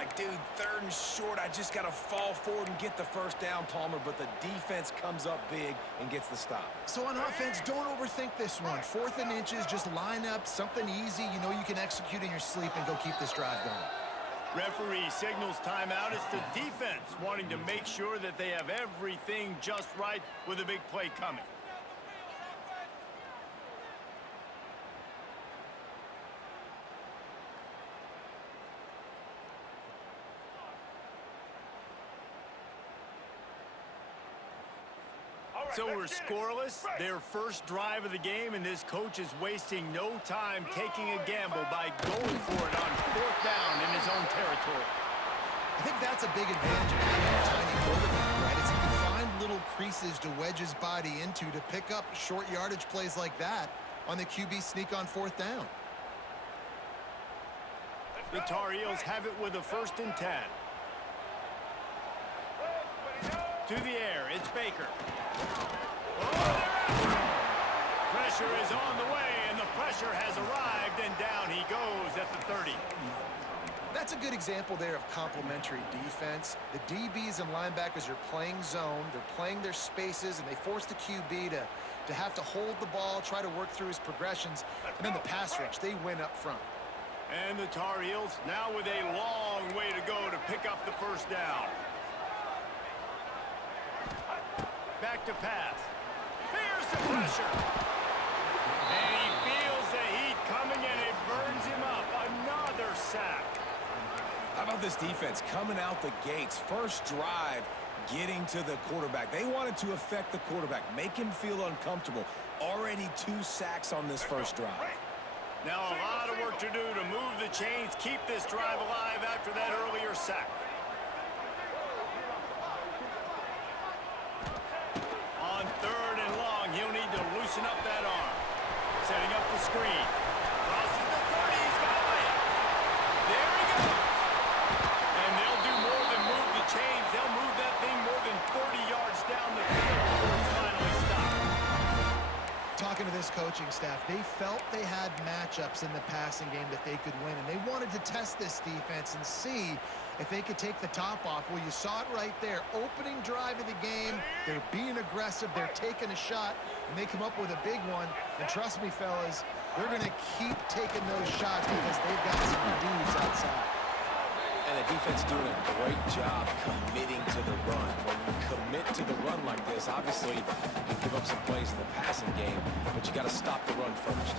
like, dude, 3rd and short, I just got to fall forward and get the first down, Palmer, but the defense comes up big and gets the stop. So on offense, don't overthink this one. 4th and inches, just line up, something easy you know you can execute in your sleep and go keep this drive going. Referee signals timeout. It's the defense wanting to make sure that they have everything just right with a big play coming. So we're scoreless, their first drive of the game, and this coach is wasting no time taking a gamble by going for it on 4th down in his own territory. I think that's a big advantage of having a tiny quarterback, right? Is he can find little creases to wedge his body into to pick up short yardage plays like that on the QB sneak on 4th down. The Tar Heels have it with a 1st and 10. To the air, it's Baker. Oh, pressure is on the way, and the pressure has arrived, and down he goes at the 30. That's a good example there of complementary defense. The DBs and linebackers are playing zone, they're playing their spaces, and they force the QB to have to hold the ball, try to work through his progressions, and then the pass rush, they win up front. And the Tar Heels now with a long way to go to pick up the 1st down. Back to pass. Here's the pressure. And he feels the heat coming, and it burns him up. Another sack. How about this defense coming out the gates? First drive, getting to the quarterback. They wanted to affect the quarterback, make him feel uncomfortable. Already 2 sacks on this first drive. Now a lot of work to do to move the chains, keep this drive alive after that earlier sack. On 3rd and long, he'll need to loosen up that arm. Setting up the screen. Crosses the 30, he's got a lane. There he goes. And they'll do more than move the chains. They'll move that thing more than 30 yards down the field before it's finally stopped. Talking to this coaching staff, they felt they had matchups in the passing game that they could win, and they wanted to test this defense and see if they could take the top off. Well, you saw it right there. Opening drive of the game, they're being aggressive, they're taking a shot, and they come up with a big one. And trust me, fellas, they're going to keep taking those shots because they've got some dudes outside. And the defense doing a great job committing to the run. When you commit to the run like this, obviously you can give up some plays in the passing game, but you got to stop the run first.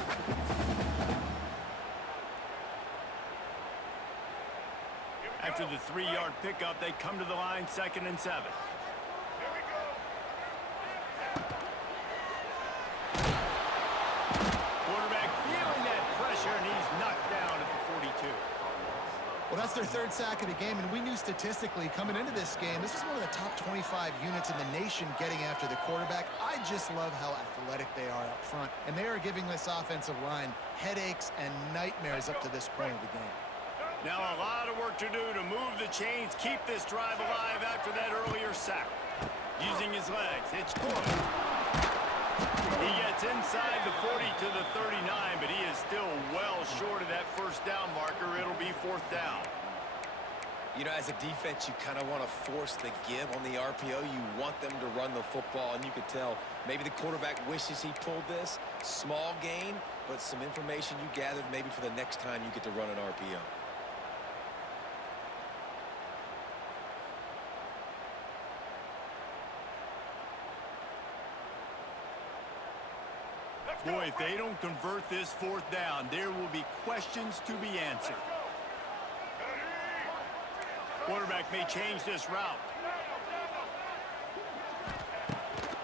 After the 3-yard pickup, they come to the line 2nd and 7. Quarterback feeling that pressure, and he's knocked down at the 42. Well, that's their 3rd sack of the game, and we knew statistically coming into this game, this is one of the top 25 units in the nation getting after the quarterback. I just love how athletic they are up front, and they are giving this offensive line headaches and nightmares up to this point of the game. Now a lot of work to do to move the chains, keep this drive alive after that earlier sack. Using his legs, it's Corbin. He gets inside the 40 to the 39, but he is still well short of that 1st down marker. It'll be 4th down. You know, as a defense, you kind of want to force the give on the RPO. You want them to run the football, and you could tell maybe the quarterback wishes he pulled this. Small gain, but some information you gathered maybe for the next time you get to run an RPO. Boy, if they don't convert this 4th down, there will be questions to be answered. Quarterback may change this route.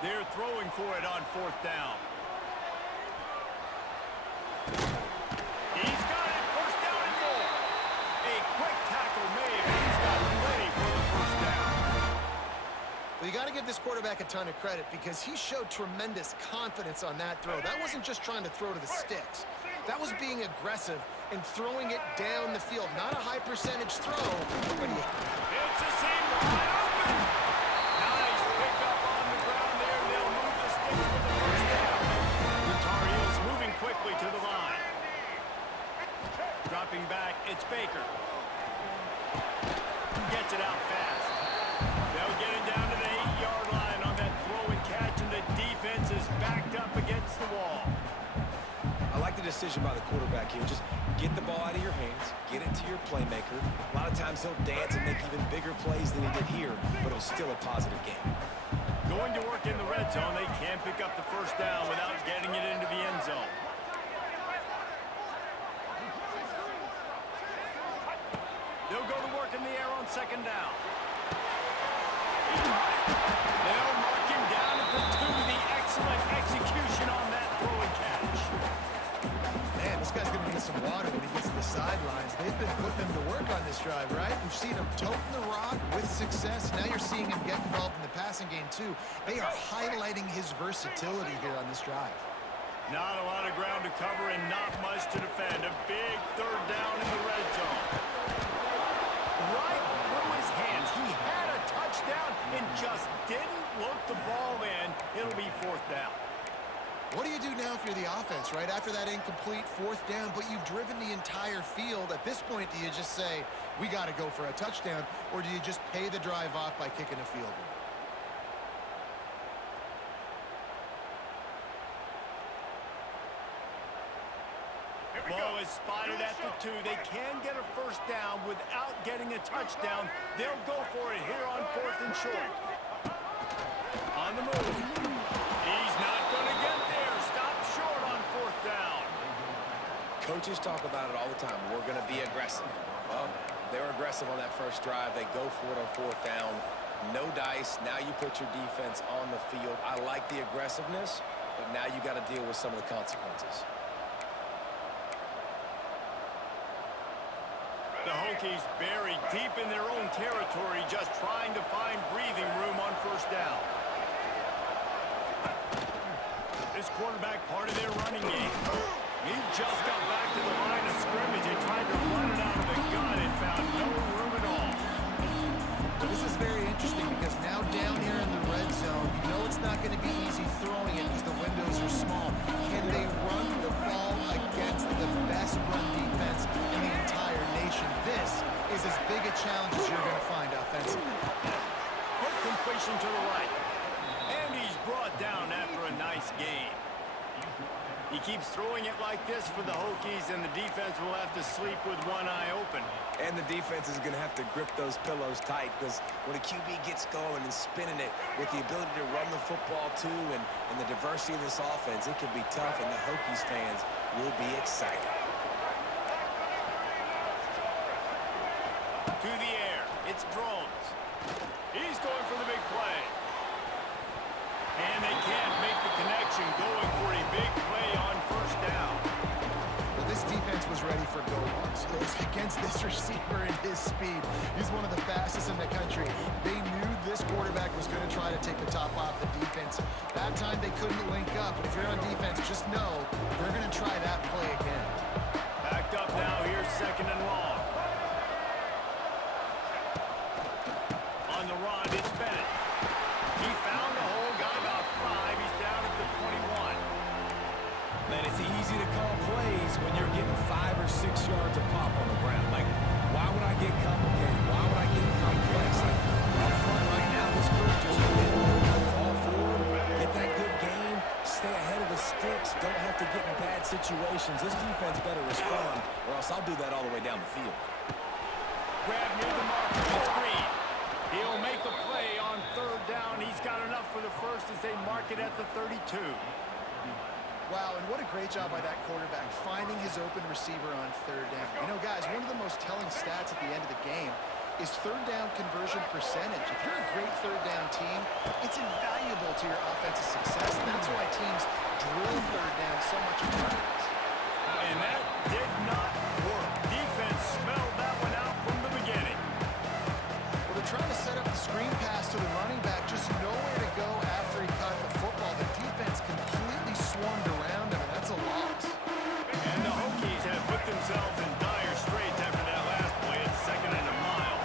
They're throwing for it on 4th down. He's got it, 1st down and more. A quick tackle made, and he's got plenty for the 1st down. Well, you got to give this quarterback a ton of credit because he showed tremendous confidence on that throw. That wasn't just trying to throw to the sticks. That was being aggressive and throwing it down the field. Not a high percentage throw, but he... It's a seam wide open. Nice pick up on the ground there. They'll move the sticks for the 1st down. The Tar Heels moving quickly to the line. Dropping back, it's Baker. gets it out fast. They'll get it down to the 8-yard line on that throw and catch, and the defense is backed up against the wall. I like the decision by the quarterback here. Just get the ball out of your hands, get it to your playmaker. A lot of times he'll dance and make even bigger plays than he did here, but it was still a positive game. Going to work in the red zone, they can't pick up the first down without getting it into the end zone. They'll go to work in the air on second down. They'll mark him down at the 2. The excellent execution on that throw and catch. Man, this guy's going to need some water when he gets to the sidelines. They've been putting him to work on this drive, right? We've seen him toting the rock with success. Now you're seeing him get involved in the passing game, too. They are highlighting his versatility here on this drive. Not a lot of ground to cover and not much to defend. A big third down in the red zone. Right through his hands. He had a touchdown and just didn't look the ball in. It'll be fourth down. What do you do now if you're the offense, right? After that incomplete fourth down, but you've driven the entire field. At this point, do you just say, we got to go for a touchdown, or do you just pay the drive off by kicking a field goal? Ball is spotted at the 2. They can get a first down without getting a touchdown. They'll go for it here on 4th and short. On the move. He's not going to get there. Stop short on 4th down. Coaches talk about it all the time. We're going to be aggressive. Well, they were aggressive on that first drive. They go for it on 4th down. No dice. Now you put your defense on the field. I like the aggressiveness, but now you got to deal with some of the consequences. The Hokies buried deep in their own territory, just trying to find breathing room on first down. This quarterback part of their running game. He just got back to the line of scrimmage. They tried to run it out of the gun and found no room at all. This is very interesting because now down here in the red zone, you know it's not going to be easy throwing it because the windows are small. Can they run the ball against the best run defense in the entire nation? This is as big a challenge as you're going to find offensively. Quick completion to the right. And he's brought down after a nice gain. He keeps throwing it like this for the Hokies, and the defense will have to sleep with one eye open. And the defense is going to have to grip those pillows tight because when a QB gets going and spinning it with the ability to run the football too and the diversity of this offense, it can be tough, and the Hokies fans will be excited. To the air, it's Drones. He's going for the big play. And they can't make the connection, going for a big play on first down. Well, this defense was ready for go-balls. Against this receiver and his speed, he's one of the fastest in the country. They knew this quarterback was going to try to take the top off the defense. That time they couldn't link up, but if you're on defense, just know they're going to try that play again. Backed up now, here's second and long. On the run, it's Bennett. He found the hole, got about 5. He's down at the 21. Man, it's easy to call plays when you're getting 5 or 6 yards of pop on the ground. Like, why would I get complicated? Why would I get complex? Like, up front right now, this group just fall forward, get that good game, stay ahead of the sticks, don't have to get in bad situations. This defense better respond, or else I'll do that all the way down the field. Grab near the marker, it's Green. He'll make the play on third down. He's got enough for the first as they mark it at the 32. Wow, and what a great job by that quarterback, finding his open receiver on third down. You know, guys, one of the most telling stats at the end of the game is third down conversion percentage. If you're a great third down team, it's invaluable to your offensive success. And that's why teams drill third down so much in practice. And that did not work. Defense smelled that one out from the beginning. Well, they're trying to set up the screen pass to the running back, just nowhere to go after he caught the football. The defense completely swarmed around him, and that's a loss. And the Hokies have put themselves in dire straits after that last play. It's second and a mile.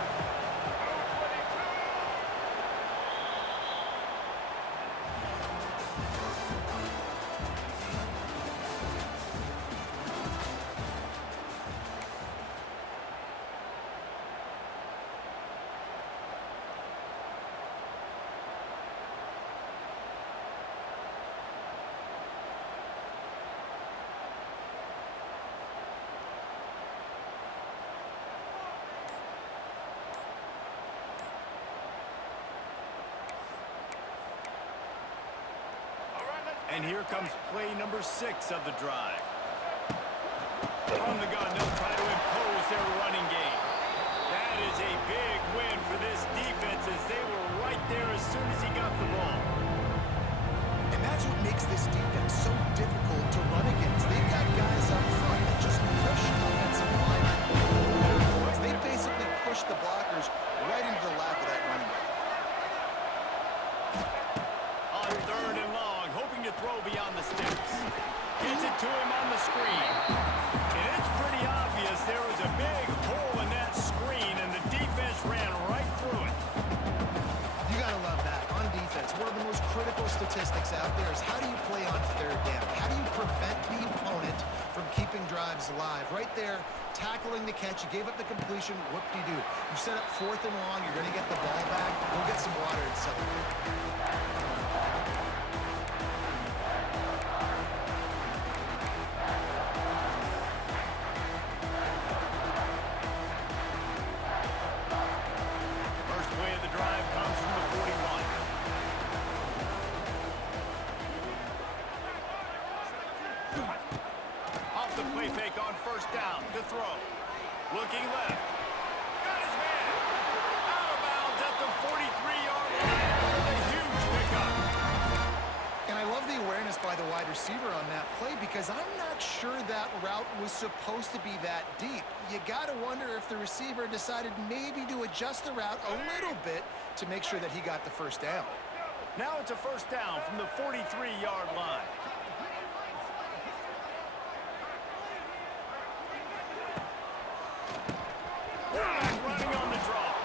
And here comes play number 6 of the drive. From the gun, they'll try to impose their running game. That is a big win for this defense as they were right there as soon as he got the ball. And that's what makes this defense so difficult to run against. They've got guys up front that just push offensive linemen. They basically push the blockers right into the lap of that running back. On 3rd and long, hoping to throw beyond the sticks. Gets it to him on the screen. And it's pretty obvious there was a big hole in that screen, and the defense ran right through it. You got to love that. On defense, one of the most critical statistics out there is how do you play on 3rd down? How do you prevent the opponent from keeping drives alive? Right there, tackling the catch. You gave up the completion. Whoop-de-doo. You set up 4th and long. You're going to get the ball back. Go get some water and celebrate. Looking left. Got his man. Out of bounds at the 43-yard line after the huge pickup. And I love the awareness by the wide receiver on that play because I'm not sure that route was supposed to be that deep. You got to wonder if the receiver decided maybe to adjust the route a little bit to make sure that he got the first down. Now it's a first down from the 43-yard line. Running on the draw.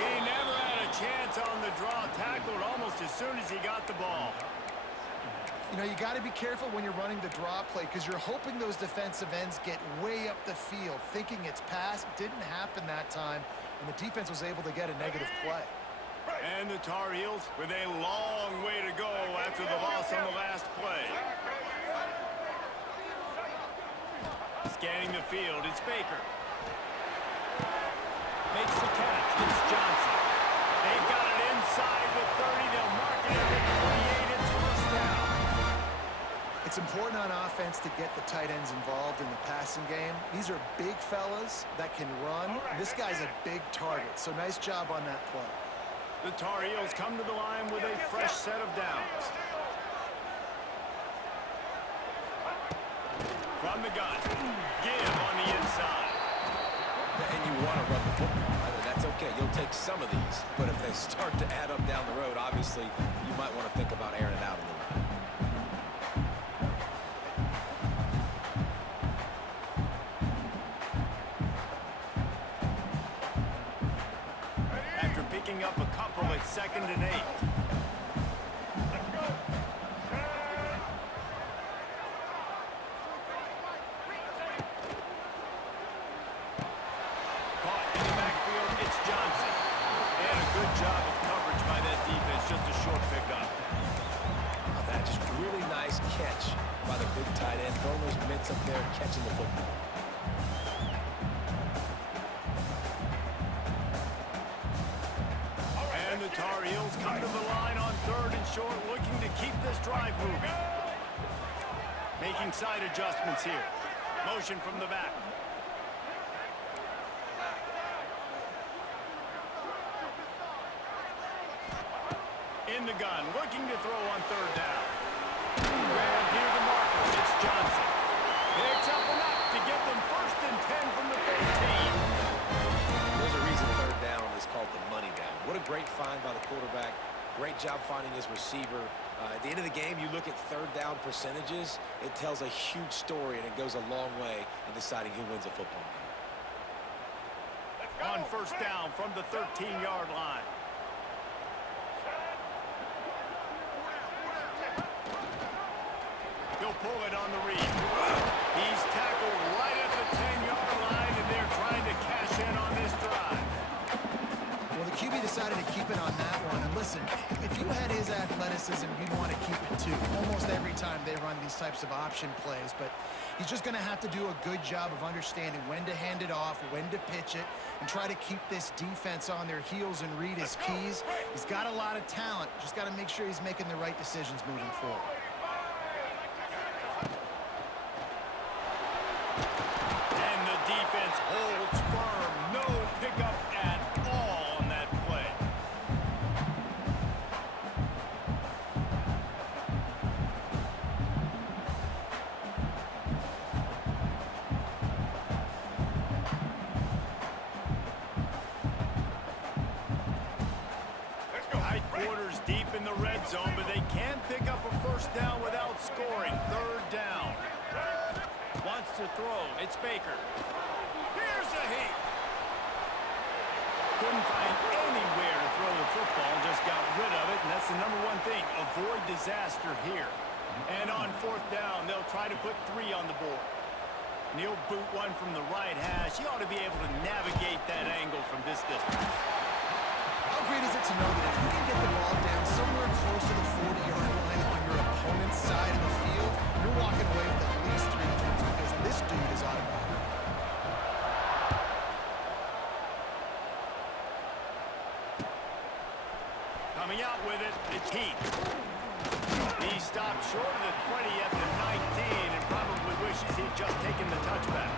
He never had a chance on the draw. Tackled almost as soon as he got the ball. You know, you got to be careful when you're running the draw play because you're hoping those defensive ends get way up the field, thinking it's pass. Didn't happen that time, and the defense was able to get a negative play. And the Tar Heels with a long way to go after the loss on the last play. Scanning the field, it's Baker. Makes the catch. It's Johnson. They've got it inside the 30. They'll mark it at the 28. It's first down. It's important on offense to get the tight ends involved in the passing game. These are big fellas that can run. This guy's a big target, so nice job on that play. The Tar Heels come to the line with a fresh set of downs. From the gun. Give on the inside. And you want to run the football. That's okay. You'll take some of these. But if they start to add up down the road, obviously, you might want to think about airing it out a little bit. After picking up a couple at 2nd and 8. Up there catching the football. And the Tar Heels come to the line on 3rd and short, looking to keep this drive moving. Making side adjustments here. Motion from the back. In the gun, looking to throw on 3rd down. Grab near the marker. It's Johnson. Picks up enough to get them 1st and 10 from the 13. There's a reason 3rd down is called the money down. What a great find by the quarterback. Great job finding his receiver. At the end of the game, you look at 3rd down percentages. It tells a huge story, and it goes a long way in deciding who wins a football game. On 1st down from the 13-yard line. He'll pull it on the read. He's tackled right at the 10-yard line, and they're trying to cash in on this drive. Well, the QB decided to keep it on that one. And listen, if you had his athleticism, you'd want to keep it too. Almost every time they run these types of option plays. But he's just going to have to do a good job of understanding when to hand it off, when to pitch it, and try to keep this defense on their heels and read his keys. He's got a lot of talent. Just got to make sure he's making the right decisions moving forward. red zone, but they can pick up a first down without scoring. Third down. Wants to throw. It's Baker. Here's a heat. Couldn't find anywhere to throw the football, just got rid of it, and that's the number one thing. Avoid disaster here. And on fourth down, they'll try to put 3 on the board. And he'll boot one from the right hash. He ought to be able to navigate that angle from this distance. How great is it to know that if you can get the ball down somewhere close to the 40-yard line on your opponent's side of the field, you're walking away with at least 3 points because this dude is automatic. Coming out with it, it's Heath. He stopped short of the 20 at the 19 and probably wishes he'd just taken the touchback.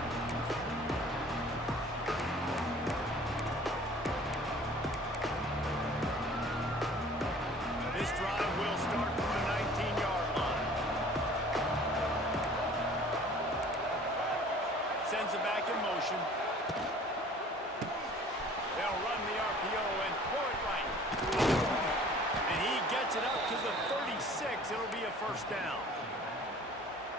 This drive will start from the 19-yard line. Sends it back in motion. They'll run the RPO and throw it right. And he gets it up to the 36. It'll be a first down.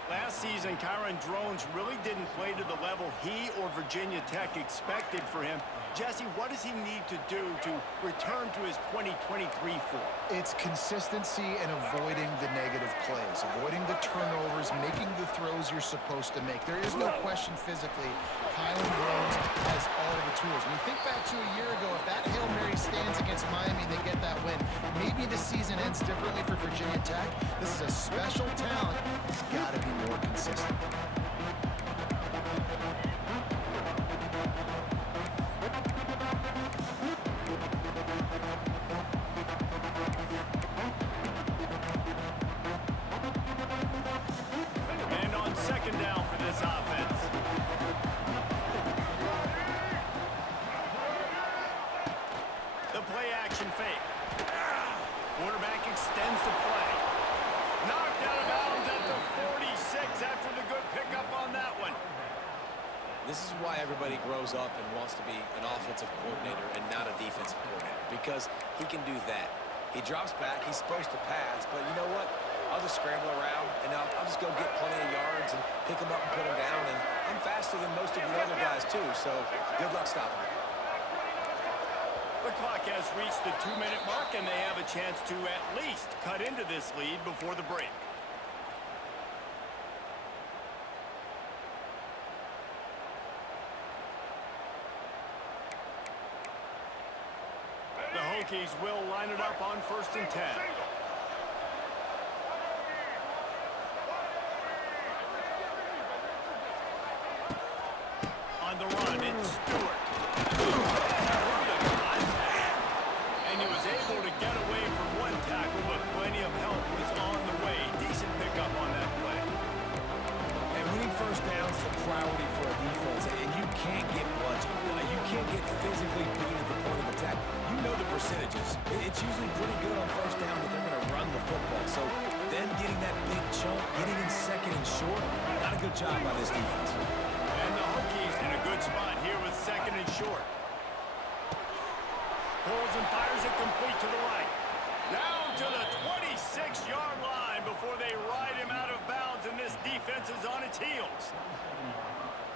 Last season, Kyron Drones really didn't play to the level he or Virginia Tech expected for him. Jesse, what does he need to do to return to his 2023 form? It's consistency and avoiding the negative plays, avoiding the turnovers, making the throws you're supposed to make. There is no question physically, Kyron Drones has all of the tools. When you think back to a year ago, if that Hail Mary stands against Miami, they get that win. Maybe the season ends differently for Virginia Tech. This is a special talent. He's got to be more consistent. And on second down for this offense. The play action fake. Quarterback extends the play. Knocked out of bounds at the 46 after the good pickup on that one. This is why everybody grows up and wants to be an offensive coordinator and not a defensive coordinator, because he can do that. He drops back, he's supposed to pass, but you know what? I'll just scramble around, and I'll just go get plenty of yards and pick them up and put them down, and I'm faster than most of the other guys, too, so good luck stopping me. The clock has reached the 2-minute mark, and they have a chance to at least cut into this lead before the break. The Hokies will line it up on 1st and 10. On the run, it's Stewart. And he was able to get away from one tackle, but plenty of help was on the way. Decent pickup on that play. And winning first downs is a priority for a defense, and you can't get bludgeoned. You can't get physically beat at the point of attack. You know the percentages. It's usually pretty good on first down that they're going to run the football. So them getting that big chunk, getting in second and short, not a good job by this defense. And the Hokies in a good spot here with second and short. Pulls and fires it complete to the right. Down to the 26-yard line before they ride him out of bounds, and this defense is on its heels.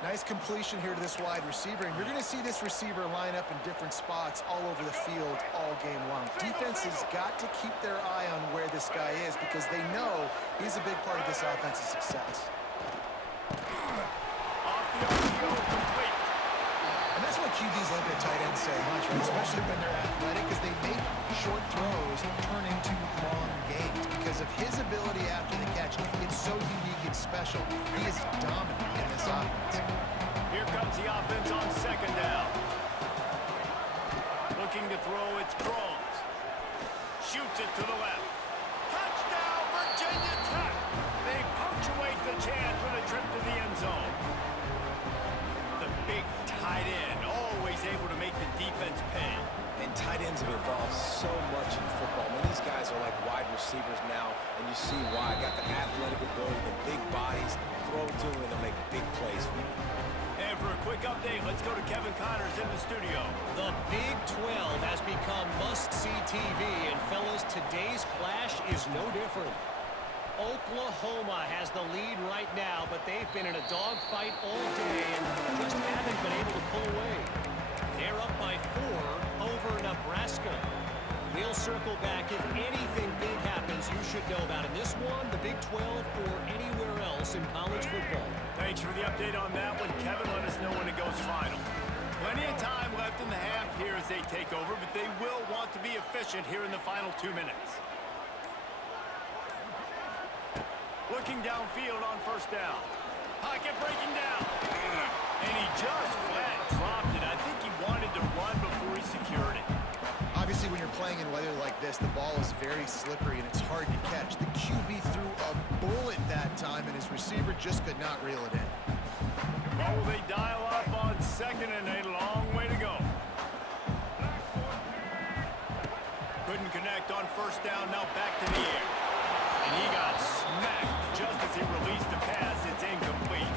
Nice completion here to this wide receiver, and you're going to see this receiver line up in different spots all over the field all game long. Defense has got to keep their eye on where this guy is because they know he's a big part of this offense's success. Off the RPO, complete. And that's why QBs love their tight ends so much, right? Especially when they're athletic, because they make short throws turn into long gains. Because of his ability after the catch, it's so unique and special. He is dominant in this offense. Here comes the offense on second down. Looking to throw, it's Drones. Shoots it to the left. Touchdown, Virginia Tech! They punctuate the chance with a trip to the end zone. The big tight end, always able to make the defense pay. And tight ends have evolved so much in football. I mean, these guys are like wide receivers now, and you see why. Got the athletic ability, the big bodies, throw to them, and they'll make big plays for you. And for a quick update, let's go to Kevin Connors in the studio. The Big 12 has become must-see TV, and fellas, today's clash is no different. Oklahoma has the lead right now, but they've been in a dogfight all day and just haven't been able to pull away. They're up by 4 over Nebraska. We'll circle back. If anything big happens, you should know about in this one, the Big 12, or anywhere else in college football. Thanks for the update on that one, Kevin. Let us know when it goes final. Plenty of time left in the half here as they take over, but they will want to be efficient here in the final 2 minutes. Looking downfield on first down. Pocket breaking down. And he just flat dropped it. I think he wanted to run before he secured it. Obviously, when you're playing in weather like this, the ball is very slippery and it's hard to catch. The QB threw a bullet that time, and his receiver just could not reel it in. Well, will they dial up on second and a long way to go? Couldn't connect on first down, now back to the air. And he got smacked just as he released the pass. It's incomplete.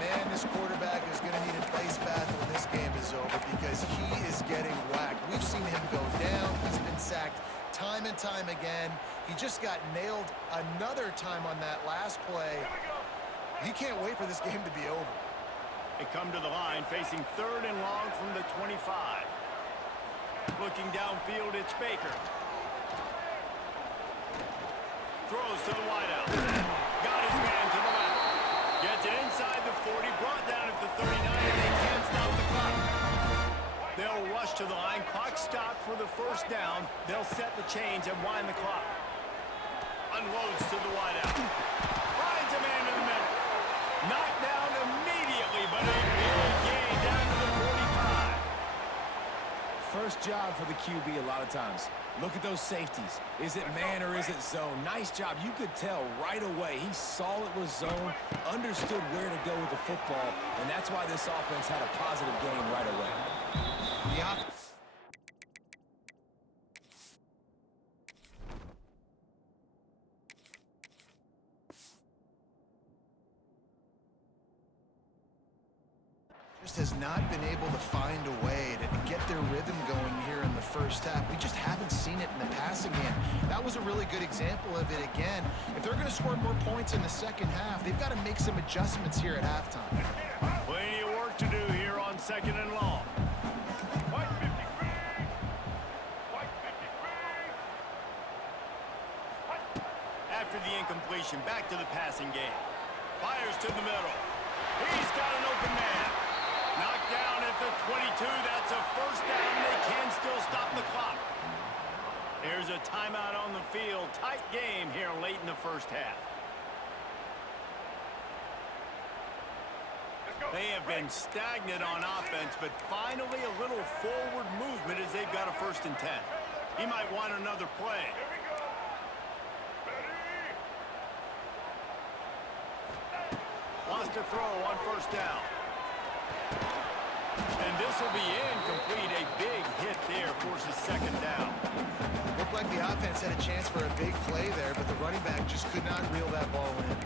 Man, this quarterback is going to need an ice bath when this game is over because he is getting whacked. We've seen him go down. He's been sacked time and time again. He just got nailed another time on that last play. He can't wait for this game to be over. They come to the line facing third and long from the 25. Looking downfield, it's Baker. Throws to the wideout. Got his man to the left. Gets it inside the 40, brought down at the 39, and they can't stop the clock. They'll rush to the line. Clock stopped for the first down. They'll set the chains and wind the clock. Unloads to the wideout. Finds a man in the middle. Knocked down immediately, but a big gain down to the 45. First job for the QB a lot of times. Look at those safeties. Is it man or is it zone? Nice job. You could tell right away. He saw it was zone, understood where to go with the football, and that's why this offense had a positive gain right away. Just has not been able to find a way to get their rhythm going here in the first half. We just haven't seen it in the passing game. That was a really good example of it again. If they're going to score more points in the second half, they've got to make some adjustments here at halftime. Plenty of work to do here on second and long. After the incompletion, back to the passing game. Fires to the middle. He's got an open man. Knocked down at the 22. That's a first down. They can still stop the clock. There's a timeout on the field. Tight game here late in the first half. They have been stagnant on offense, but finally a little forward movement as they've got a 1st and 10. He might want another play. Wants to throw on first down. And this will be incomplete. A big hit there forces second down. Looked like the offense had a chance for a big play there, but the running back just could not reel that ball in.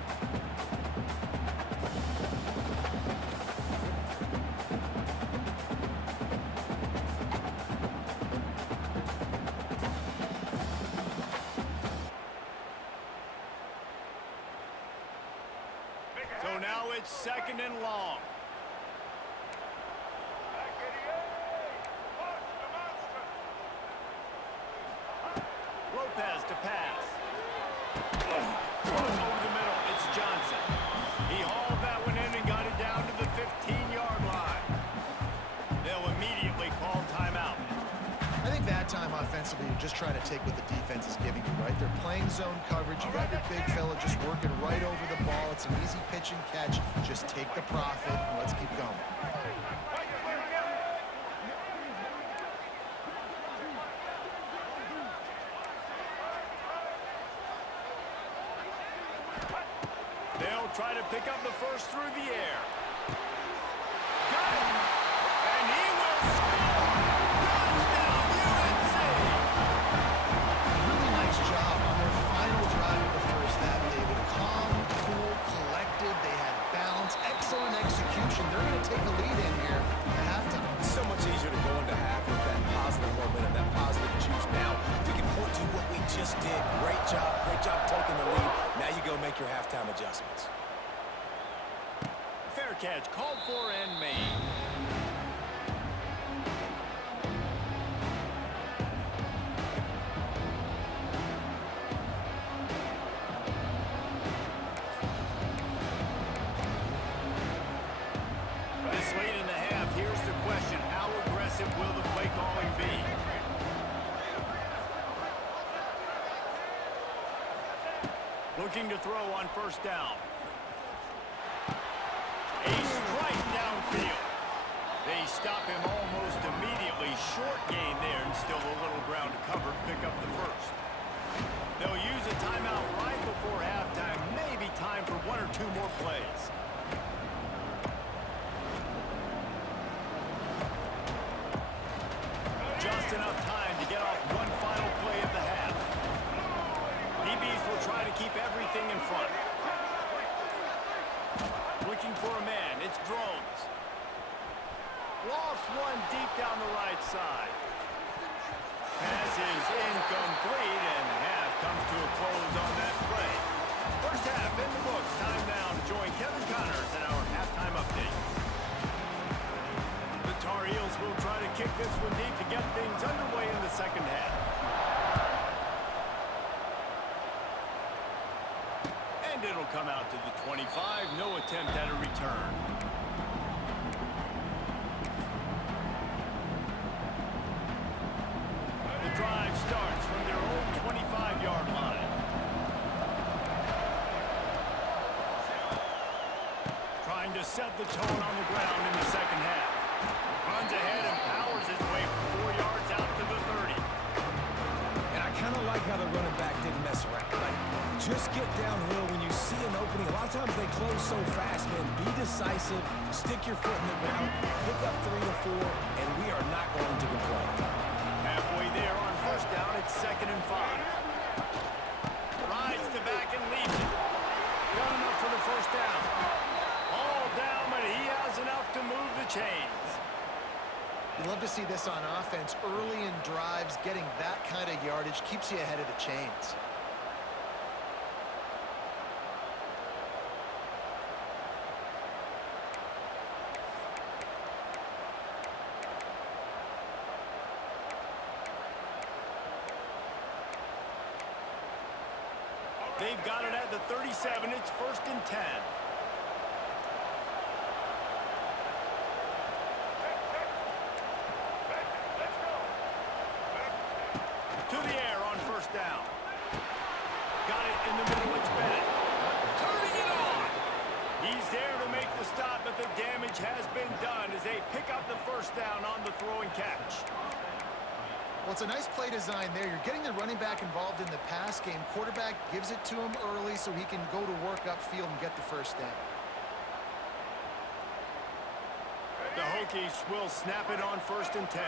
So now it's second and long. Lopez to pass. Over the middle, it's Johnson. He hauled that one in and got it down to the 15-yard line. They'll immediately call timeout. I think that time offensively, you're just trying to take what the defense is giving you, right? They're playing zone coverage. You got your big fella just working right over the ball. It's an easy pitch and catch. Just take the profit and let's keep going. They'll try to pick up the first through the air. Got it! And he will score! Touchdown, UNC! Really nice job on their final drive of the first half, David. Calm, cool, collected. They had balance. Excellent execution. They're going to take a lead in here at halftime. It's so much easier to go into half with that positive momentum. catch called for and made. This late in the half, here's the question. How aggressive will the play calling be? Looking to throw on first down. A strike downfield. They stop him almost immediately. Short gain there and still a little ground to cover to pick up the first. They'll use a timeout right before halftime. Maybe time for one or two more plays. Just enough time to get off one final play of the half. DBs will try to keep everything in front. Looking for a man. It's Drones. Lofts one deep down the right side. Pass is incomplete, and half comes to a close on that play. First half in the books. Time now to join Kevin Connors in our halftime update. The Tar Heels will try to kick this one deep to get things underway in the second half. And it'll come out to the 25. No attempt at a return. The drive starts from their own 25-yard line. Trying to set the tone on the ground in the second half. Runs ahead and powers his way from 4 yards out to the 30. And I kind of like how the running back didn't mess around. Like, just get downhill when you see an opening. A lot of times they close so fast, man. Be decisive, stick your foot in the ground, pick up 3 to 4, and we are not going to complain. Halfway there on first down, it's 2nd and 5. Rides the back and leaves it. Got enough for the first down. All down, but he has enough to move the chains. You love to see this on offense. Early in drives, getting that kind of yardage keeps you ahead of the chains. They've got it at the 37. It's 1st and 10. To the air on first down. Got it in the middle. It's Bennett. Turning it on. He's there to make the stop, but the damage has been done as they pick up the first down on the throw and catch. Well, it's a nice play design there. You're getting the running back involved in the pass game. Quarterback gives it to him early so he can go to work upfield and get the first down. The Hokies will snap it on 1st and 10.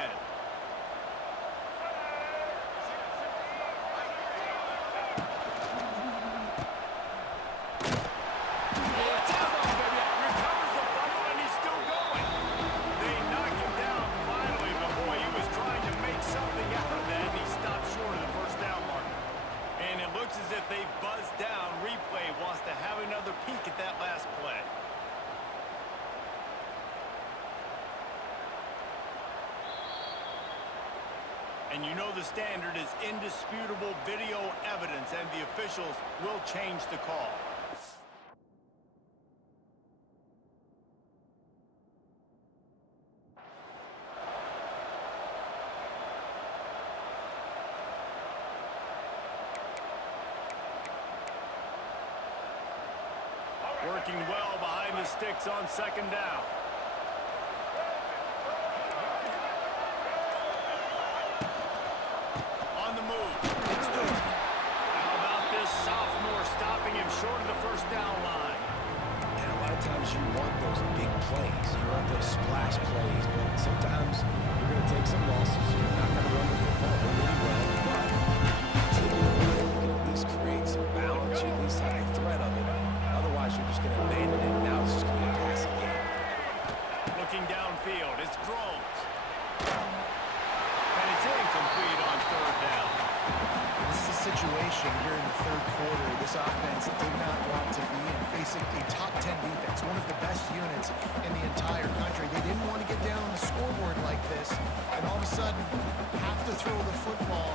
Recovers the fumble, and he's still going. They knock him down finally, but boy, he was trying to make something out of that, and he stopped short of the first down marker. And it looks as if they've buzzed down. Replay wants to have another peek at that last play. And you know the standard is indisputable video evidence, and the officials will change the call. Working well behind the sticks on 2nd down. On the move. It's through. How about this sophomore stopping him short of the first down line? And a lot of times you want those big plays. You want those splash plays, but sometimes you're going to take some losses. You're not going to run the football really well, but if you continue to run it, you can at least create some balance. You at least have the threat of it. Otherwise, you're just going to abandon it. Now it's just going to be a passing game. Looking downfield, it's Drones. And it's incomplete on 3rd down. This is a situation here in the third quarter this offense did not want to be in, facing a top 10 defense, one of the best units in the entire country. They didn't want to get down on the scoreboard like this, and all of a sudden have to throw the football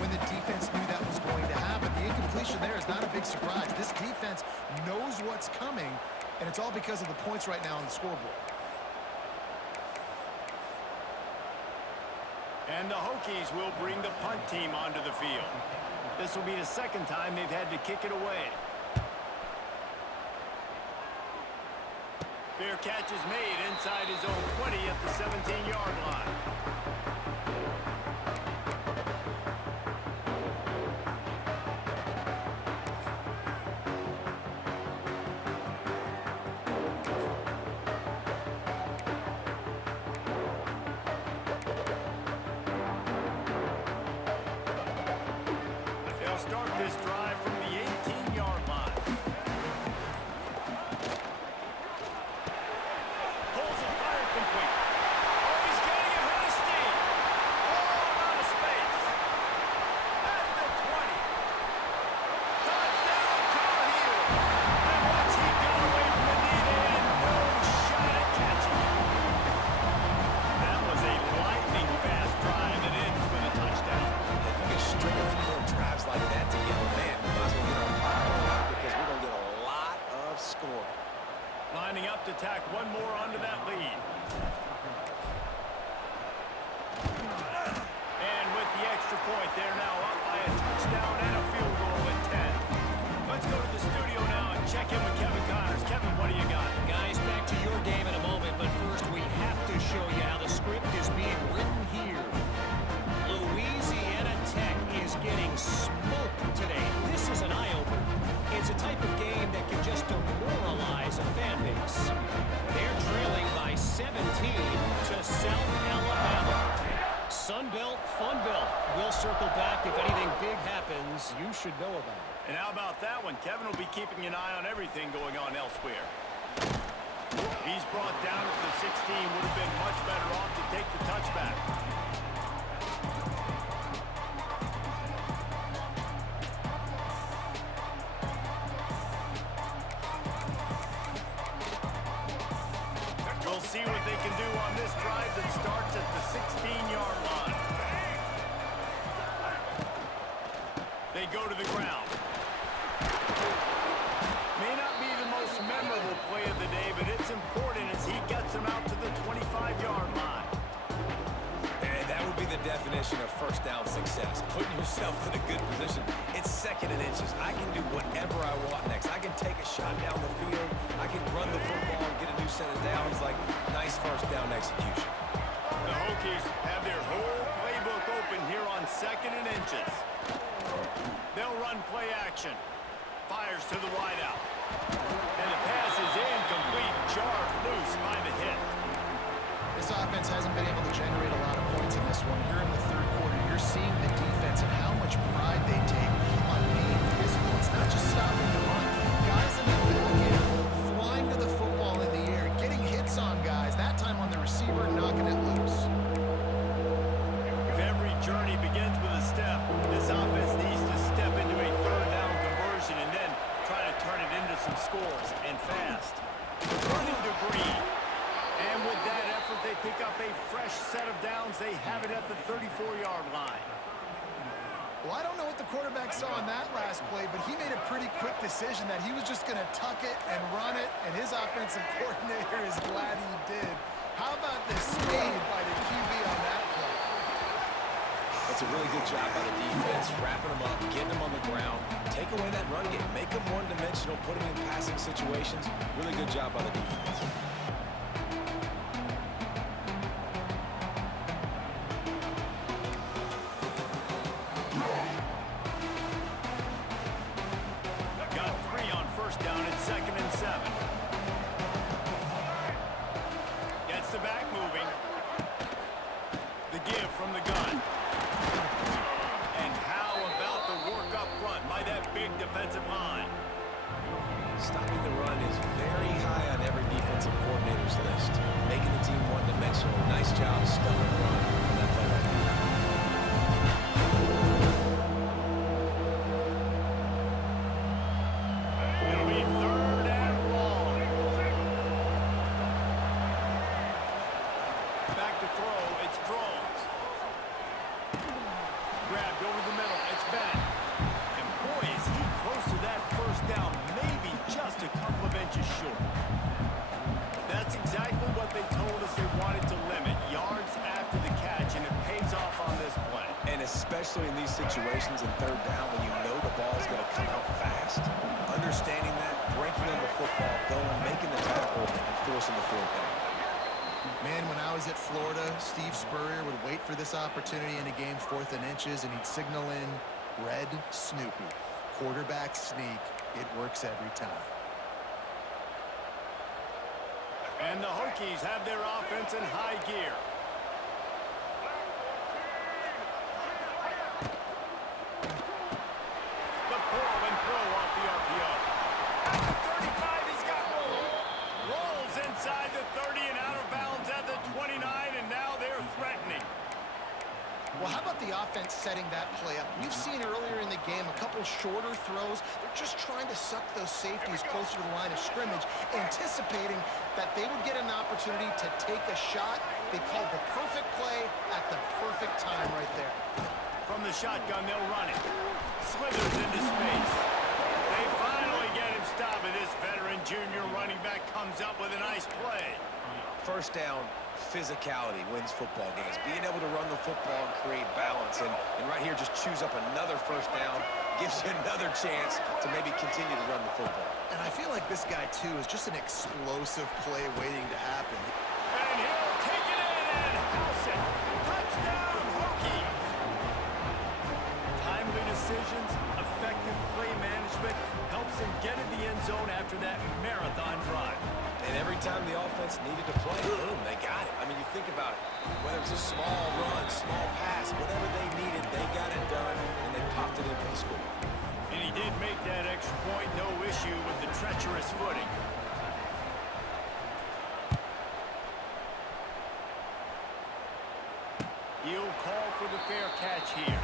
when the defense knew that was going to happen. The incompletion there is not a big surprise. This defense knows what's coming, and it's all because of the points right now on the scoreboard. And the Hokies will bring the punt team onto the field. This will be the second time they've had to kick it away. Fair catch is made inside his own 20 at the 17-yard line. They'll start this drive from the 18-yard line. Pulls it, fire complete. Oh, he's getting ahead of steam. Oh, out of space. At the 20. Touchdown, Tar Heels. And once he got away from the knee, they had no shot at catching him. That was a lightning-fast drive that ends with a touchdown. If we can string a few more drives like that together, man, we might as well get our popcorn out because we're going to get a lot of scoring. Lining up to tack one more onto that lead. And with the extra point, they're now up by a touchdown and a field goal at 10. Let's go to the studio now and check in with Kevin Connors. Kevin, what do you got? Guys, back to your game in a moment, but first we have to show you how the script is being written here. Louisiana Tech is getting smoked today. This is an eye-opener. It's a type of game that can just demoralize a fan base. They're trailing by 17 to South Alabama. Sunbelt, Funbelt. We'll circle back if anything big happens you should know about. And how about that one? Kevin will be keeping an eye on everything going on elsewhere. He's brought down to the 16. Would have been much better off to take the touchback. We'll see what they can do on this drive that starts at the 16-yard line. They go to the ground. May not be the most memorable play of the day, but it's important as he gets them out to the 25-yard line. And that would be the definition of first down success. Putting yourself in a good position. It's second and inches. I can do whatever I want next. I can take a shot down the field. I can run the football and get a new set of downs. Like, nice first down execution. The Hokies have their whole playbook open here on second and inches. They'll run play action. Fires to the wideout. And the pass is incomplete. Jarred loose by the hit. This offense hasn't been able to generate a lot of points in this one. Here in the third quarter, you're seeing the defense and how much pride they take on being physical. It's not just stopping the run. Guys in the back end, flying to the football in the air, getting hits on guys, that time on the receiver, knocking it loose. If every journey begins with a step, this offense needs to step into a third down conversion and then try to turn it into some scores, and fast. Running to Green. And with that effort, they pick up a fresh set of downs. They have it at the 34-yard line. Well, I don't know what the quarterback saw on that last play, but he made a pretty quick decision that he was just going to tuck it and run it, and his offensive coordinator is glad he did. How about the speed by the QB on that play? That's a really good job by the defense, wrapping them up, getting them on the ground, take away that run game, make them one-dimensional, put them in passing situations. Really good job by the defense. Got 3 on first down and 2nd and 7. Gets the back moving. The give from the gun. And how about the work up front by that big defensive line? Stopping the run is very high on every defensive grabbed over the middle. It's Ben. And boy, is he close to that first down, maybe just a couple of inches short. That's exactly what they told us they wanted to limit, yards after the catch, and it pays off on this play. And especially in these situations in third down when you know the ball is going to come out fast. Understanding that, breaking on the football, going, making the tackle, and forcing the fourth down. Man, when I was at Florida, Steve Spurrier would wait for this opportunity in a game 4th and inches, and he'd signal in Red Snoopy. Quarterback sneak. It works every time. And the Hokies have their offense in high gear. The pull and throw off the RPO. At the 35, he's got room. Rolls inside the 30 and out of bounds at the 29, and now they're threatening. Well, how about the offense setting that play up? We've seen earlier in the game a couple shorter throws. They're just trying to suck those safeties closer to the line of scrimmage, anticipating that they would get an opportunity to take a shot. They called the perfect play at the perfect time right there. From the shotgun, they'll run it. Slithers into space. They finally get him stopped, and this veteran junior running back comes up with a nice play. First down, physicality wins football games. Being able to run the football and create balance. And right here, just choose up another first down, gives you another chance to maybe continue to run the football. And I feel like this guy, too, is just an explosive play waiting to happen. And he'll take it in and house it. Touchdown, Hokies! Timely decisions, effective play management helps them get in the end zone after that marathon drive. And every time the offense needed to play, boom, they got it. I mean, you think about it. Whether it's a small run, small pass, whatever they needed, they got it done, and they popped it in for the score. And he did make that extra point, no issue with the treacherous footing. He'll call for the fair catch here.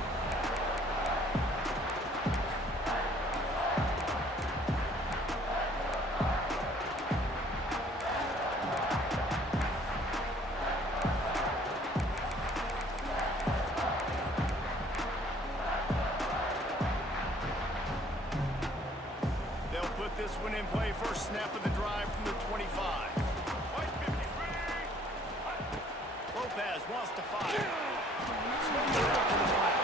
This one in play, first snap of the drive from the 25. Lopez wants to fire. Swings it out to the fire.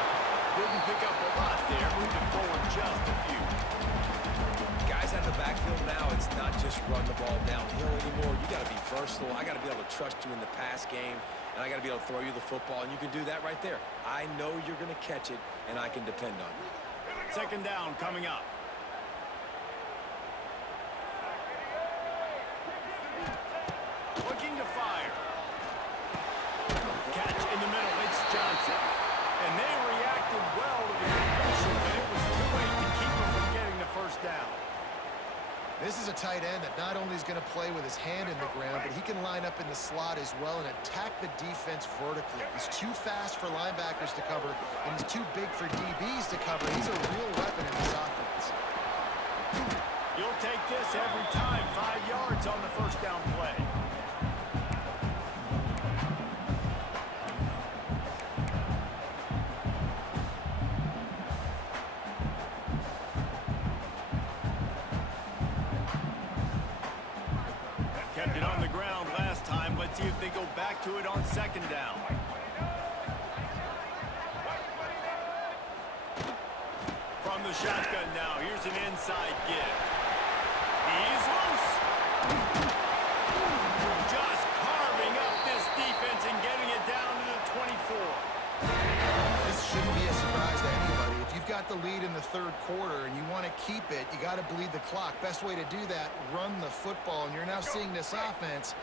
Didn't pick up a lot there, moving forward just a few. Guys out of the backfield now, it's not just run the ball downhill anymore. You got to be versatile. I got to be able to trust you in the pass game, and I got to be able to throw you the football, and you can do that right there. I know you're going to catch it, and I can depend on you. Second down coming up. Looking to fire. Catch in the middle, it's Johnson. And they reacted well to the completion, but it was too late to keep them from getting the first down. This is a tight end that not only is going to play with his hand in the ground, but he can line up in the slot as well and attack the defense vertically. He's too fast for linebackers to cover, and he's too big for DBs to cover. He's a real weapon in this offense. You'll take this every time. 5 yards on the first down play. Kept it on the ground last time. Let's see if they go back to it on second down. From the shotgun now, here's an inside give. He's loose. Just carving up this defense and getting it down to the 24. This shouldn't be a surprise to anybody. If you've got the lead in the third quarter and you want to keep it, you got to bleed the clock. Best way to do that, run the football. And you're now seeing this offense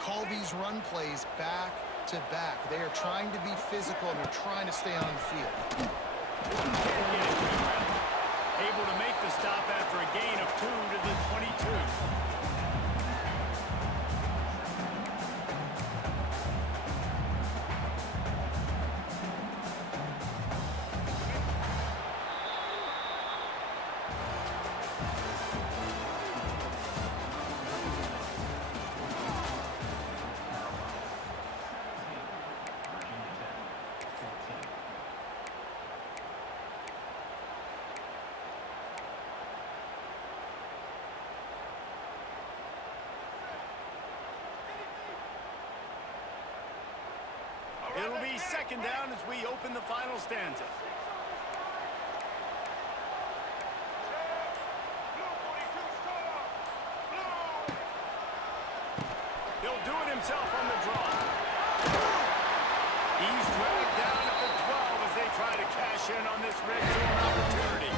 call these run plays back to back. They are trying to be physical, and they're trying to stay on the field. Can't get it to the ground. Able to make the stop after a gain of 2 to the 22. second down as we open the final stanza. He'll do it himself on the draw. He's dragged down at the 12 as they try to cash in on this red zone opportunity.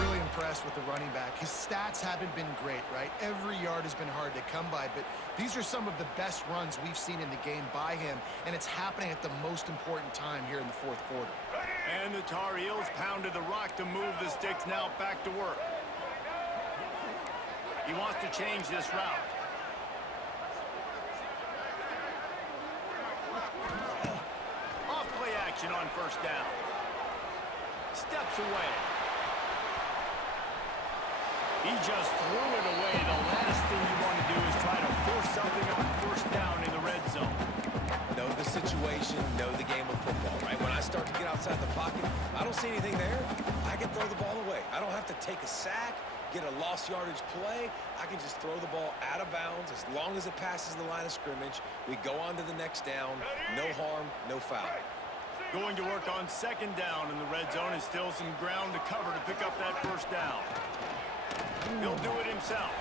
Really impressed with the running back. His stats haven't been great, right? Every yard has been hard to come by, but these are some of the best runs we've seen in the game by him, and it's happening at the most important time here in the fourth quarter. And the Tar Heels pounded the rock to move the sticks now back to work. He wants to change this route. Off-play action on first down. Steps away. He just threw it away. The last thing you want to do is try to force something on first down in the red zone. Know the situation, know the game of football, right? When I start to get outside the pocket, I don't see anything there. I can throw the ball away. I don't have to take a sack, get a lost yardage play. I can just throw the ball out of bounds as long as it passes the line of scrimmage. We go on to the next down. No harm, no foul. Going to work on second down in the red zone and still some ground to cover to pick up that first down. He'll do it himself.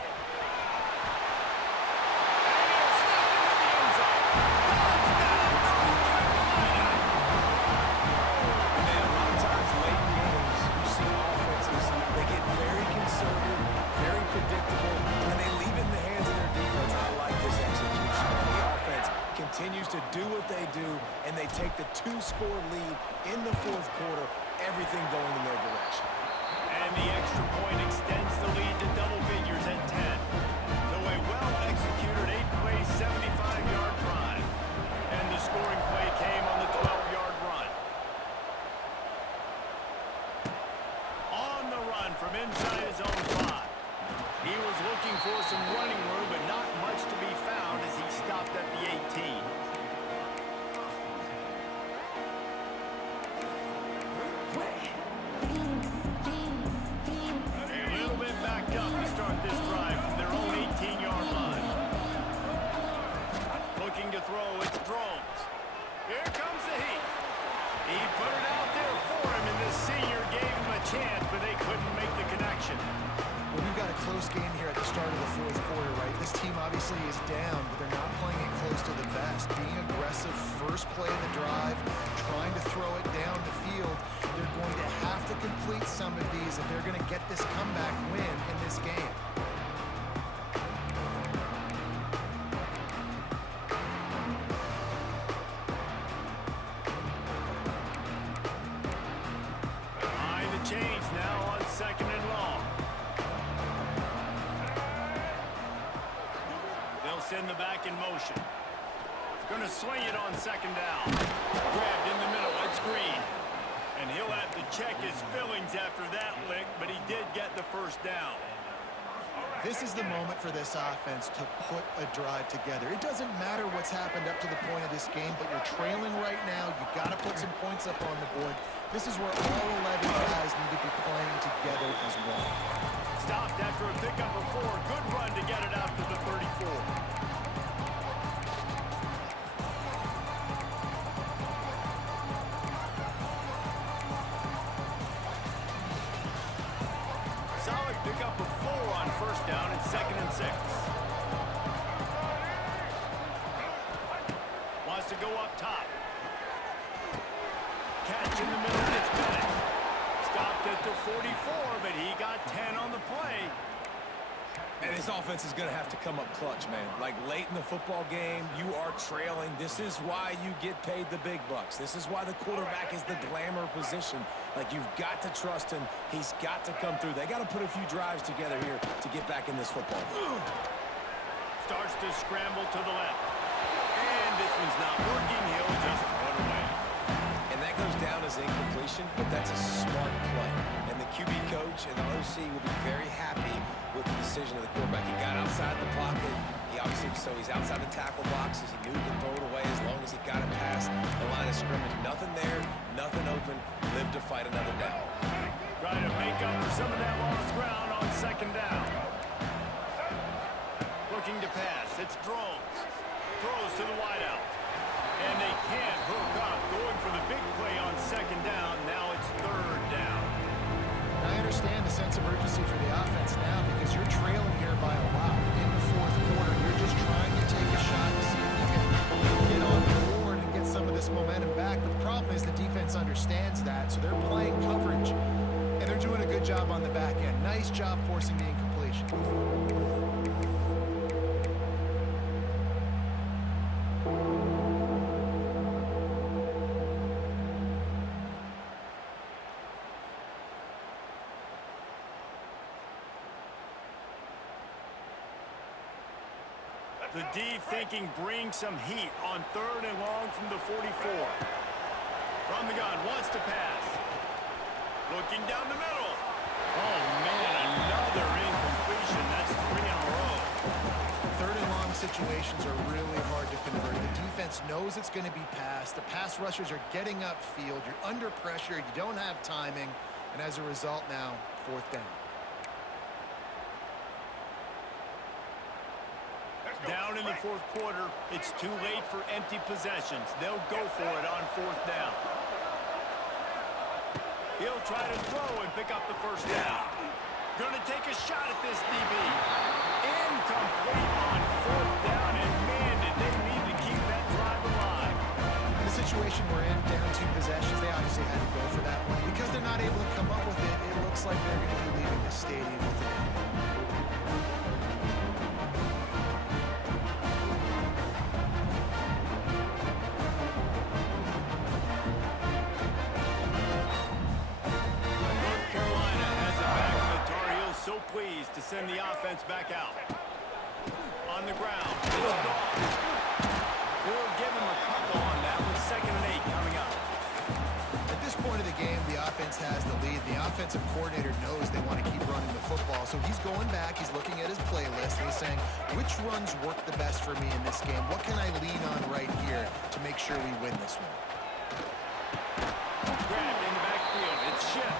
Continues to do what they do, and they take the 2-score lead in the fourth quarter, everything going in their direction. And the extra point extends the lead to double figures at 10. So a well-executed 8-play, 75-yard drive. And the scoring play came on the 12-yard run. On the run from inside his own 5. He was looking for some running room, but not much to be found as he stopped at the 18. A little bit backed up to start this drive from their own 18-yard line. Looking to throw, it's Drones. Here comes the heat. He put it out there for him, and this senior gave him a chance, but they couldn't make the connection. Well, we've got a close game here at the start of the fourth quarter, right? This team obviously is down, but they're not playing it close to the vest. Being aggressive, first play of the drive, trying to throw it down the field. They're going to have to complete some of these if they're going to get this comeback win in this game. Behind the chains now on second and long. They'll send the back in motion. Going to swing it on second down. Grabbed in the middle. It's Green. And he'll have to check his fillings after that lick, but he did get the first down. This is the moment for this offense to put a drive together. It doesn't matter what's happened up to the point of this game, but you're trailing right now. You've got to put some points up on the board. This is where all 11 guys need to be playing together as one. Stopped after a pickup of 4. Good run to get it out to the 34. Solid pickup of 4 on first down and second and 6. Wants to go up top. Catch in the middle, and it's Bennett. Stopped at the 44, but he got 10 on the play. And his offense is going to have to come up clutch, man. Like, late in the football game, you are trailing. This is why you get paid the big bucks. This is why the quarterback is the glamour position. Like, you've got to trust him. He's got to come through. They got to put a few drives together here to get back in this football. Starts to scramble to the left. And this one's not working. He'll just run away. And that goes down as incompletion, but that's a smart play. And the QB coach and the OC will be very happy with the decision of the quarterback. He got outside the pocket. He's outside the tackle boxes. He knew he could throw it away as long as he got it past the line of scrimmage. Nothing there, nothing open. Live to fight another down. Trying to make up for some of that lost ground on second down. Looking to pass. It's Drones. Throws to the wideout. And they can't hook up. Going for the big play on second down. Now it's third down. I understand the sense of urgency for the offense now because you're trailing here by a lot. In the fourth quarter, you're just trying to take a shot to see if you can get on the board and get some of this momentum back. But the problem is the defense understands that, so they're playing coverage, and they're doing a good job on the back end. Nice job forcing the incompletion. The D thinking bring some heat on third and long from the 44. From the gun, wants to pass. Looking down the middle. Oh, man, another incompletion. That's 3 in a row. Third and long situations are really hard to convert. The defense knows it's going to be passed. The pass rushers are getting upfield. You're under pressure. You don't have timing. And as a result now, fourth down. Down in the fourth quarter, it's too late for empty possessions. They'll go for it on fourth down. He'll try to throw and pick up the first down. Gonna take a shot at this DB. Incomplete on fourth down, and man, did they need to keep that drive alive. The situation we're in, down 2 possessions, they obviously had to go for that one. Because they're not able to come up with it, it looks like they're going to be leaving the stadium with it. Pleased to send the offense back out. On the ground. It's gone. We'll give him a couple on that with 2nd and 8 coming up. At this point of the game, the offense has the lead. The offensive coordinator knows they want to keep running the football. So he's going back. He's looking at his playlist. And he's saying, which runs work the best for me in this game? What can I lean on right here to make sure we win this one? Grabbed in the backfield. It's Shipp.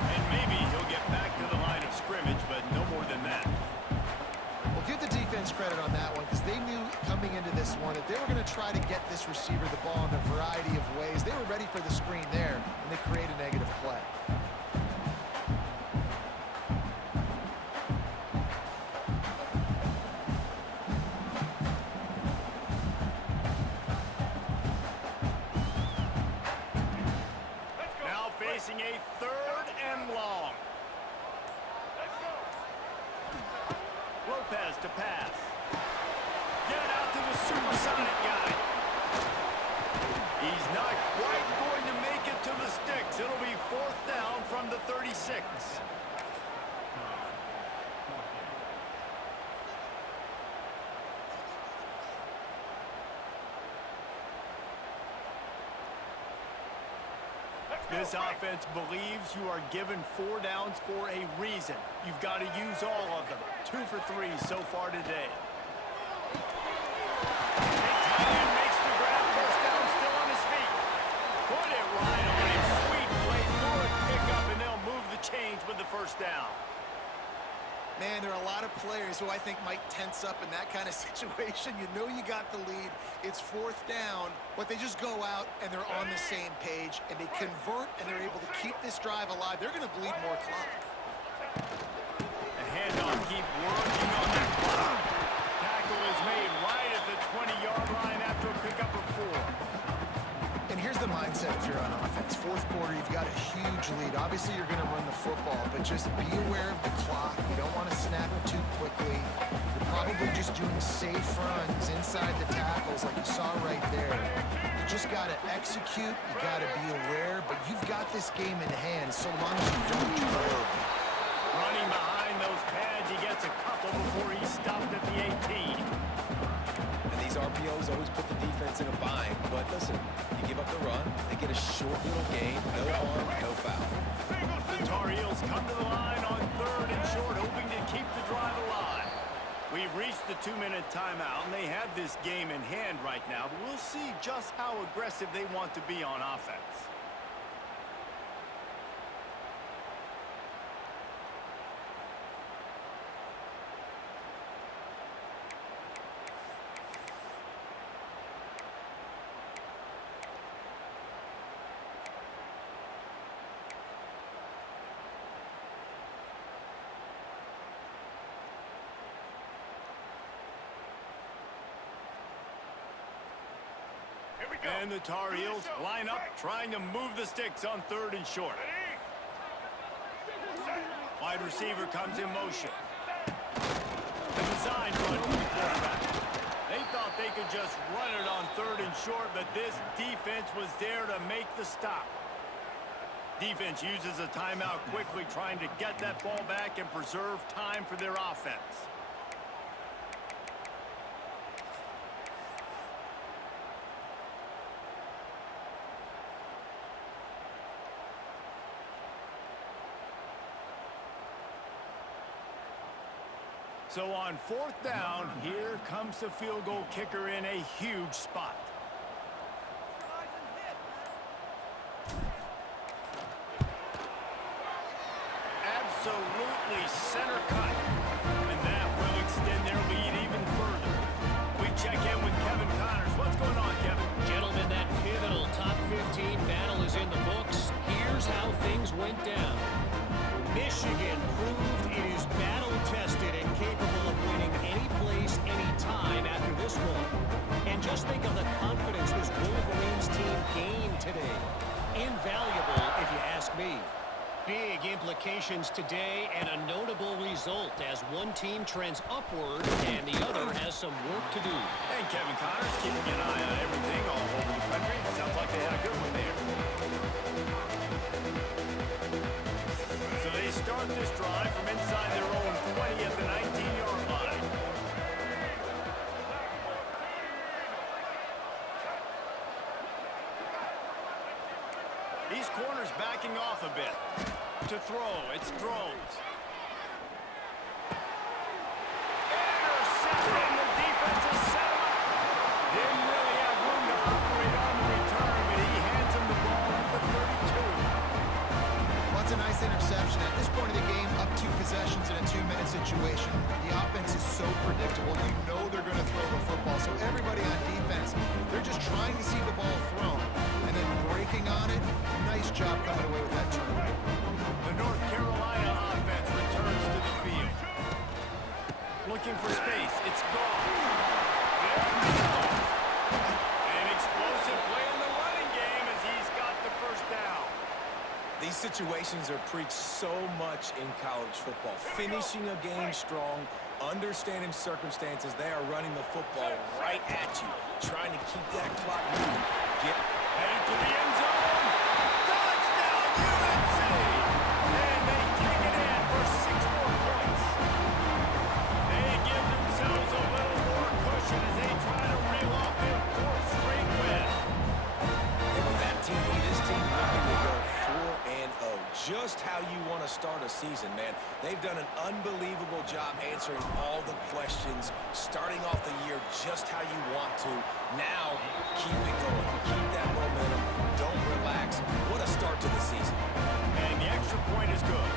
And maybe he'll get back to the line of scrimmage, but no more than that. Well, give the defense credit on that one because they knew coming into this one that they were going to try to get this receiver the ball in a variety of ways. They were ready for the screen there, and they create a negative play. Now facing a 3rd and long. Lopez to pass. Get it out to the supersonic guy. He's not quite going to make it to the sticks. It'll be 4th down from the 36. This offense believes you are given 4 downs for a reason. You've got to use all of them. 2 for 3 so far today. And tight end makes the grab. First down, still on his feet. Put it right on him. Sweet play. Good pickup, and they'll move the chains with the first down. Man, there are a lot of players who I think might tense up in that kind of situation. You know you got the lead. It's 4th down, but they just go out and they're on the same page, and they convert, and they're able to keep this drive alive. They're going to bleed more clock. The handoff, keep working on that clock. Tackle is made right at the 20-yard line after a pickup of 4. And here's the mindset if you're on offense. Fourth quarter, you've got a huge lead. Obviously, you're going to run the football, but just be aware of the clock. You don't want to snap it too quickly. You're probably just doing safe runs inside the tackles like you saw right there. You just got to execute. You got to be aware, but you've got this game in hand so long as you don't turn over. Running behind those pads, he gets a couple before he stopped at the 18. And these RPOs always put the defense in a bind. But listen, you give up the run, they get a short little gain, no harm, no foul. The Tar Heels come to the line on 3rd and short, hoping to keep the drive alive. We've reached the 2-minute timeout, and they have this game in hand right now. But we'll see just how aggressive they want to be on offense. And the Tar Heels line up, trying to move the sticks on 3rd and short. Wide receiver comes in motion. The design run from the quarterback. They thought they could just run it on 3rd and short, but this defense was there to make the stop. Defense uses a timeout quickly, trying to get that ball back and preserve time for their offense. So on 4th down, here comes the field goal kicker in a huge spot. Absolutely center cut. And that will extend their lead even further. We check in with Kevin Connors. What's going on, Kevin? Gentlemen, that pivotal top 15 battle is in the books. Here's how things went down. Michigan proved it is battle-tested and capable of winning any place, any time after this one. And just think of the confidence this Wolverines team gained today. Invaluable, if you ask me. Big implications today and a notable result as one team trends upward and the other has some work to do. And Kevin Connors keeping an eye on everything all over the country. Sounds like they had a good one there. So they start this drive from inside their own 20 at the 19-yard line. These corners backing off a bit. To throw, it's throws. Intercepted, the defense is set him up. Didn't really have room to operate on the return, but he hands him the ball at the 32. Well, it's a nice interception. At this point of the game, up 2 possessions in a 2-minute situation. The offense is so predictable. You know they're going to throw the football. So everybody on defense, they're just trying to see the ball thrown and then breaking on it. Nice job coming away with that turn. The North Carolina offense returns to the field. Looking for space. It's gone. There it goes. An explosive play in the running game as he's got the 1st down. These situations are preached so much in college football. Finishing a game strong, understanding circumstances. They are running the football right at you, trying to keep that clock moving. Headed to the end zone. Touchdown, UNC! And they take it in for 6 more points. They give themselves a little more cushion as they try to reel off their 4th straight win. And with that TD, this team looking to go 4-0. Just how you want to start a season, man. They've done an unbelievable job answering all the questions, starting off the year just how you want to. Now, keep it going. Keep that momentum. Don't relax. What a start to the season. And the extra point is good.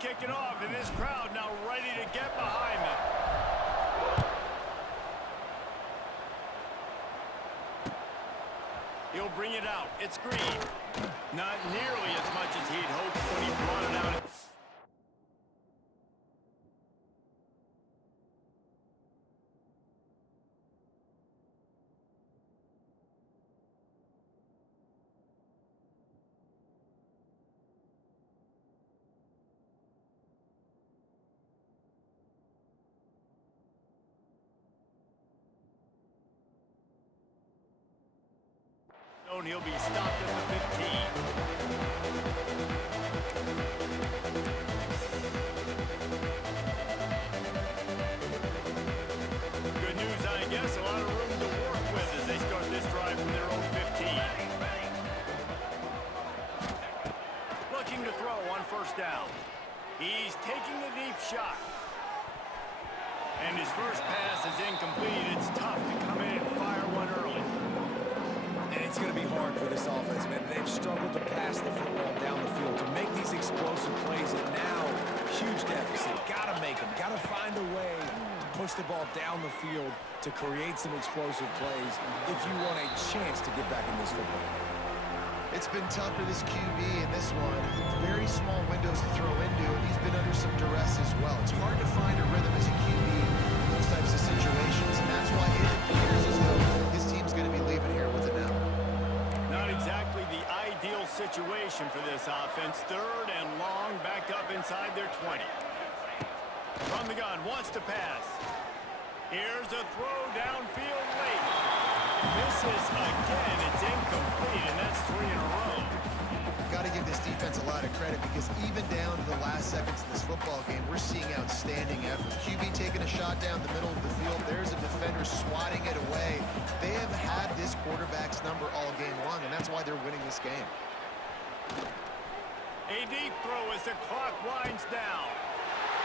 Kick it off, and this crowd now ready to get behind them. He'll bring it out. It's Green. Not nearly as much as he'd hoped when he brought it out. And he'll be stopped at the 15. Good news, I guess. A lot of room to work with as they start this drive from their own 15. Looking to throw on 1st down. He's taking the deep shot. And his first pass is incomplete. It's tough to come in and fire one early. And it's going to be hard for this offense, man. They've struggled to pass the football down the field, to make these explosive plays, and now, huge deficit. Got to make them. Got to find a way push the ball down the field to create some explosive plays if you want a chance to get back in this football. It's been tough for this QB in this one. Very small windows to throw into, and he's been under some duress as well. It's hard to find a rhythm as a QB in those types of situations, and that's why it appears as though his team's going to be leaving here with an L. Not exactly the ideal situation for this offense. 3rd and long, back up inside their 20. From the gun, wants to pass. Here's a throw downfield late. Misses again. It's incomplete, and that's 3 in a row. Got to give this defense a lot of credit because even down to the last seconds of this football game, we're seeing outstanding effort. QB taking a shot down the middle of the field. There's a defender swatting it away. They have had this quarterback's number all game long, and that's why they're winning this game. A deep throw as the clock winds down.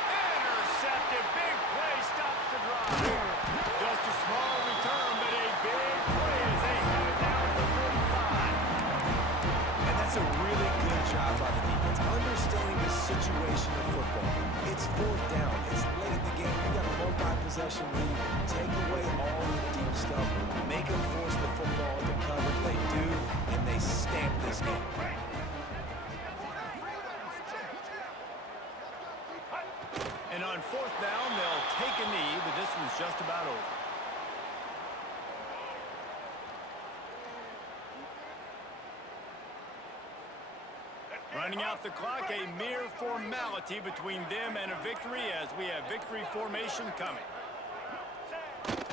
Intercepted. Big play stops the drive. Just a small return, but a big play as they have it down to 45. And that's a really good job by the defense, understanding the situation of football. It's 4th down. It's late in the game. You got a multi-possession lead. Take away all the deep stuff. Make them force the football into cover. They do, and they stamp this game. And on 4th down, they'll take a knee, but this one's just about over. Running out the clock, a mere formality between them and a victory as we have victory formation coming.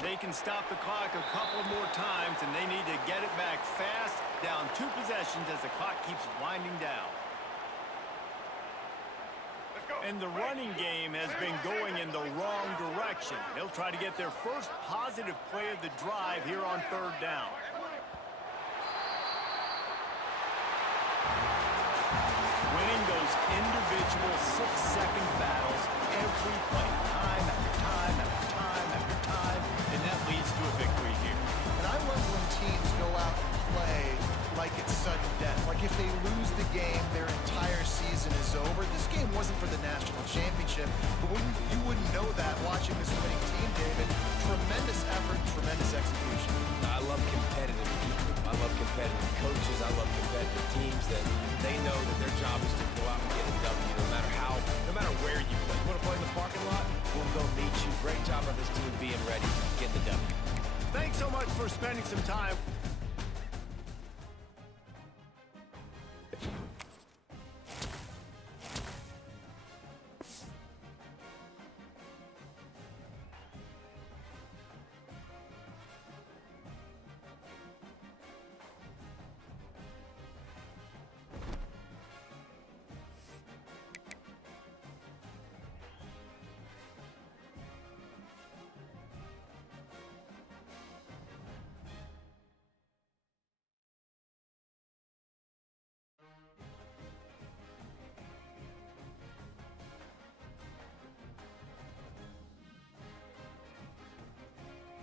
They can stop the clock a couple more times, and they need to get it back fast, down 2 possessions as the clock keeps winding down. And the running game has been going in the wrong direction. They'll try to get their first positive play of the drive here on 3rd down. Winning those individual 6-second battles every play, time after time after time after time, and that leads to a victory here. And I love when teams go out and play like it's sudden death. Like if they lose the game, their entire season is over. This game wasn't for the national championship, but you wouldn't know that watching this winning team, David. Tremendous effort, tremendous execution. I love competitive people. I love competitive coaches. I love competitive teams that they know that their job is to go out and get a W no matter where you play. You want to play in the parking lot? We'll go meet you. Great job by this team being ready. Get the W. Thanks so much for spending some time